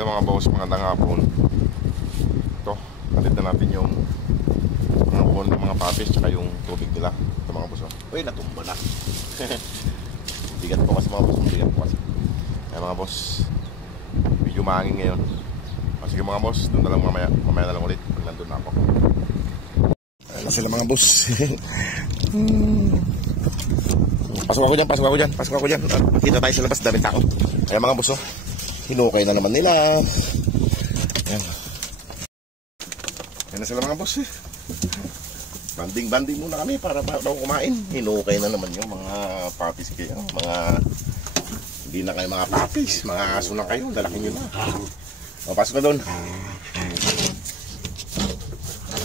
Mga boss, magandang hapon. Ito, nalit na natin yung mga uon ng mga papis tsaka yung tubig nila. Ito mga boss. Uy, natumba na. Bigat po kasi mga boss, bigat po kasi. Kaya mga boss, medyo mahangin ngayon. Sige mga boss, doon na lang mamaya na lang ulit pag nandun na ako. Ayun na sila mga boss. Pasok ako dyan. Makita tayo sa labas, daming tao. Kaya mga boss, hinukay na naman nila. Ayan. Ayan na sila mga boss. Banding muna kami para kumain. Hinukay na naman yung mga puppies kayo. Hindi na kayo mga puppies. Mga aso na kayo. Dalakin nyo na. O, pasok na doon.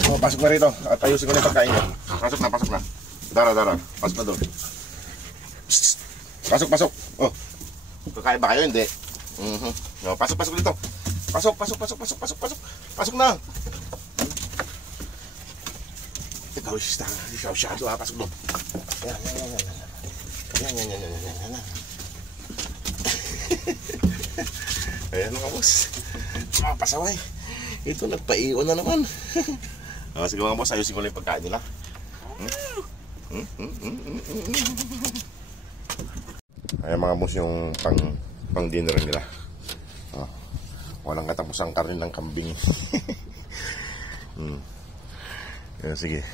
O, pasok na rito. At ayusin ko na yung pagkain nyo. Pasok na. Dara. Pasok na doon. Pasok. O, kakain ba kayo? Hindi. No, pasok dito. Pasok na. Ikaw siya, pasok doon. Yan. Ayan mga boss. Pasaway. Ito nagpaiwan na naman. Sige mga boss, ayusin ko lang yung pagkain nila. Ayan mga boss yung pang dinner nila. Walang katapusang karne ng kambing. Kaya sige.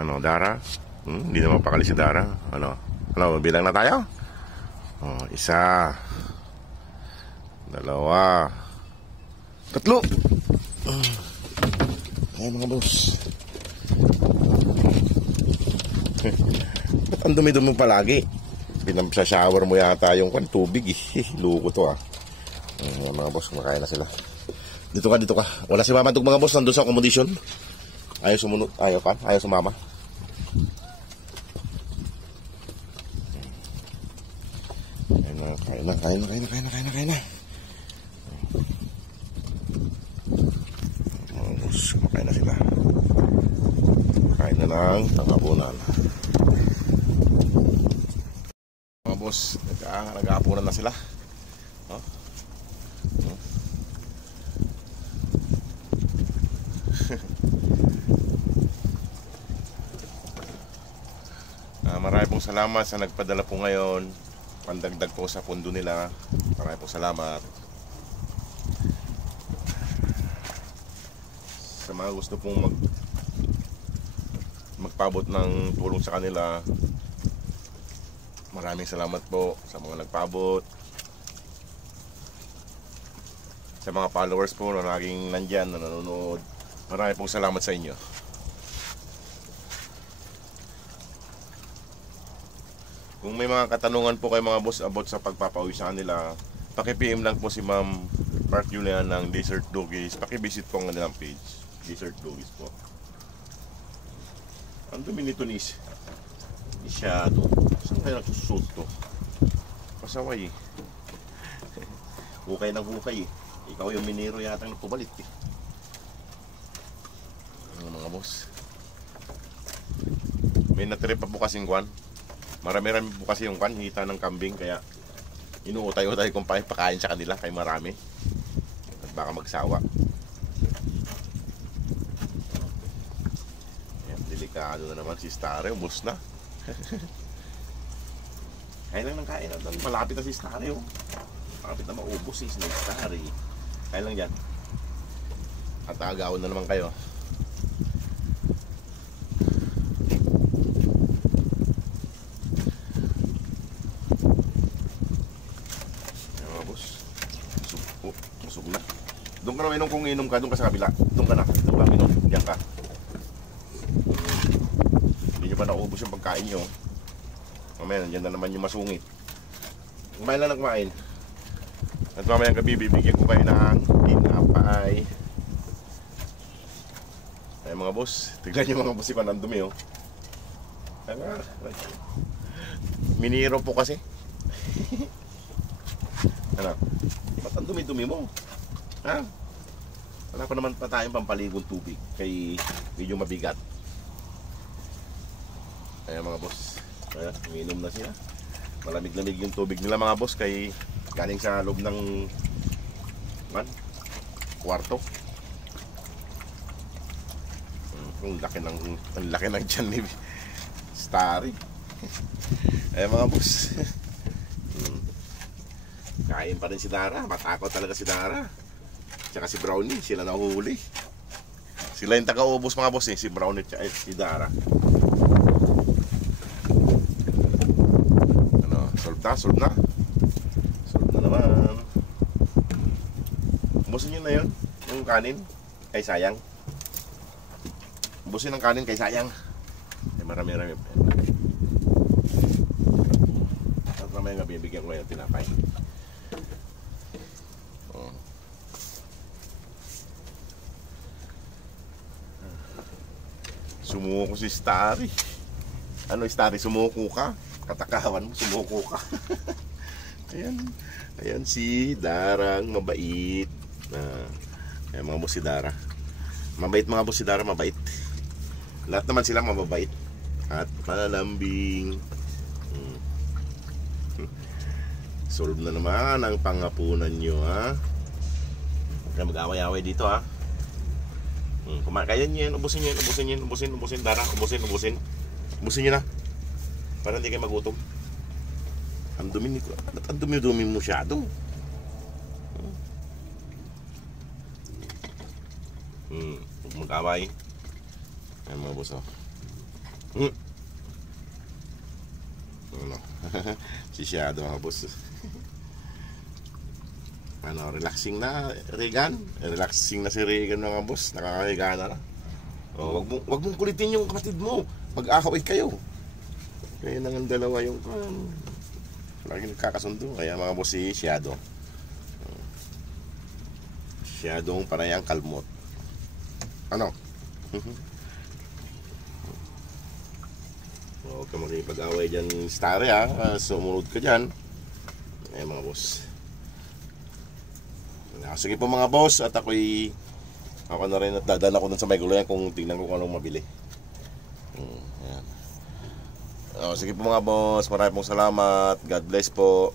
Ano, Dara? Hindi naman pakali si Dara. Ano, bilang na tayo? Isa. Dalawa. Tatlo. Ayan mga boss. Ang dumi-dumi palagi. Pinamsa-shower mo yata yung tubig Luko to mga boss, kumakain na sila. Dito ka. Wala si mama itong mga boss, nandun sa accommodation. Ayaw sumunod, ayaw sumama. Kain na. Mga boss, kumakain na sila. Kain na ng tangabunan. Mga boss, nag-aapunan na sila. Marami pong salamat sa nagpadala po ngayon. Pandagdag po sa pundo nila. Marami pong salamat. Sa mga gusto pong magpabot ng tulong sa kanila, maraming salamat po sa mga nagpabot. Sa mga followers po na laging nandyan, na nanonood, maraming pong salamat sa inyo. Kung may mga katanungan po kayo mga boss about sa pagpapauwi sa kanila, paki-PM lang po si Ma'am Mark Julian ng Desert Doggies. Paki-visit po ang kanilang page, Desert Doggies po. Ang dumi nito nis. Masyado. Saan kayo nagsusot to? Pasaway Hukay ng hukay Ikaw yung minero yata ng pubalit mga boss. May natrip pa po kasing kwan. Marami-rami po kasi yung hita ng kambing, kaya inuutay-utay kong pakain sa kanila kay marami at baka magsawa. Ayan, delikado na naman si Starry, ubos na. Kain lang ng kain. Malapit na si Starry malapit na maubos si Starry. Kain lang dyan at agawan na naman kayo. Doon ka na inom kung inom ka, doon ka sa kabila. Doon ka minom, diyan ka. Hindi nyo pa naubos yung pagkain nyo. Mamaya, nandiyan na naman yung masungit. Kumain lang na kumain. At mamaya gabi, bibigyan ko kayo ng tinapay. Ay mga boss, tignan nyo mga boss si Panandumi Miniro po kasi. Ano? Ba't ang dumi-dumi mo? Wala pa naman pa tayong pampaligong tubig, kay medyo mabigat. Ayan mga boss. Ayan, uminom na sila. Malamig-lamig yung tubig nila mga boss kay galing sa loob ng kwarto. Ang laki ng tiyan ni Starry. Ayan mga boss. Kain pa rin si Dara. Matakot talaga si Dara. Tsaka si Brownie, sila nahuhuli. Sila yung taga-ubos mga boss si Brownie at si Dara. Ano, solve na? Solve na naman. Ubusin nyo na yun, yung kanin, kay sayang. Ubusin ang kanin kay sayang. Marami-rami. At mamaya nga bibigyan ko yung tinapay. Sumuko si Starry. Ano Starry, sumuko ka? Katakawan mo, sumuko ka. Ayan si Darang mabait. Ayan mga boss si Dara. Mabait mga boss si Dara, mabait. Lahat naman sila mababait at malalambing. Solve na naman ang pangapunan nyo, ha? Huwag na mag-away-away dito, ha? Kumakain nyo yan, ubusin Dara, ubusin nyo na para hindi kayo magutom. Ang dumi mo masyado. Huwag mag-away. Ayan mga boss, ano? Sisyado mga boss. Ano, relaxing na Regan. Relaxing na si Regan mga boss. Nakakahiga na. Wag mong kulitin yung kapatid mo. Pag-ahaway kayo. Kaya nang dalawa yung lagi nagkakasundo. Kaya mga boss si Shadow. Shadow parang kalmot. Ano? Huwag ka makipag-away dyan, Starry, ha? Sumunod ka dyan. Ayan mga boss. Sige po mga boss, at ako na rin at dadaan ako dun sa may gulayan kung tingnan ko kung anong mabili. Ayan. Sige po mga boss, maraming pong salamat. God bless po.